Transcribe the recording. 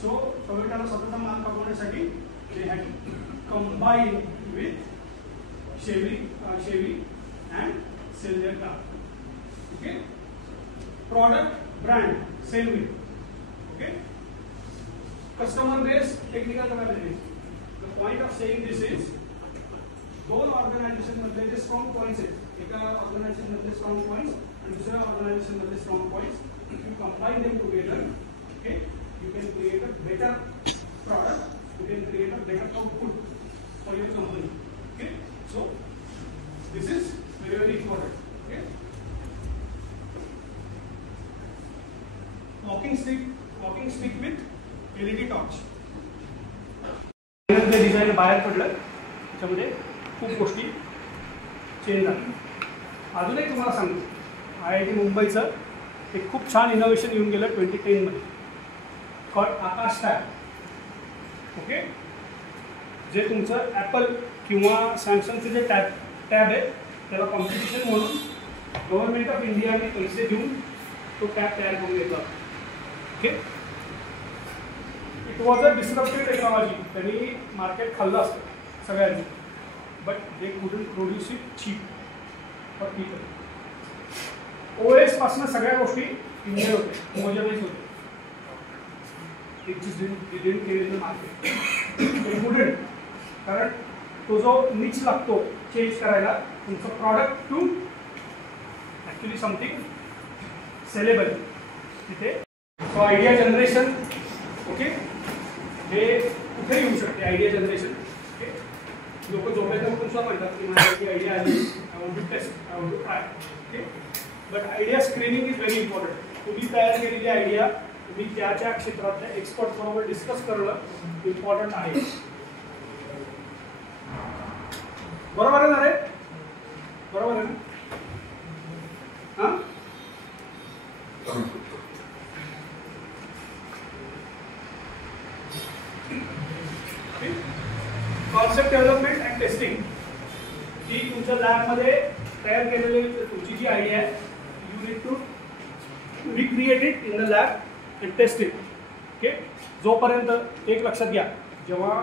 So टोयोटाला स्वतःचा माल कमवण्यासाठी they had combined with Chevy and sell their car. Okay. Product, brand, same way. Okay. Customer base, technical capabilities. The point of saying this is, दोन organisation मध्ये जे strong points आहेत, एका organisation मध्ये strong points आणि दुसऱ्या organisation मध्ये strong points, if you combine them together, okay, you can create a better product, you can create a better output for your company. Okay, so this is very important. Okay, walking stick with LED torch. ते design बाहेर पडलं, त्याच्यामध्ये खूप गोष्टी change झाल्या. अजून एक तुम्हाला सांगतो, IIT मुंबईचं एक खूप छान इनोव्हेशन येऊन गेलं 2010 मध्ये, कॉल्ड आकाश टॅब. ओके, जे तुमचं ॲपल किंवा सॅमसंगचे जे टॅब आहे त्याला कॉम्पिटिशन म्हणून गव्हर्नमेंट ऑफ इंडियाने पैसे देऊन तो टॅब तयार करून घेतला. Okay, it was a disruptive technology. त्यांनी मार्केट खाल्लं असतं सगळ्यांनी, but they couldn't produce it cheap for people. OS पासून सगळ्या गोष्टी इंडियन होते, मोजबेस होते. It just didn't care in the market. They couldn't, कारण तो जो निच लागतो चेंज करायला तुमचं product to actually something sellable तिथे. सो आयडिया जनरेशन, ओके, हे कुठे येऊ शकते आयडिया जनरेशन. ओके, लोक झोपायचं पण सुद्धा म्हणतात की माझी आयडिया आली, I want to test, I want to try. Okay, but idea screening is very important. तुम्ही तयार केलेली आयडिया तुम्ही त्या क्षेत्रातल्या एक्सपर्ट बरोबर डिस्कस करणं इम्पॉर्टंट आहे. बरोबर आहे ना रे? बरोबर आहे ना? हां, कॉन्सेप्ट डेव्हलपमेंट अँड टेस्टिंग ही तुमच्या लॅबमध्ये तयार केलेली तुमची जी आयडिया आहे, you need to recreate it in the lab and test it. Okay, जोपर्यंत एक लक्षात घ्या, जेव्हा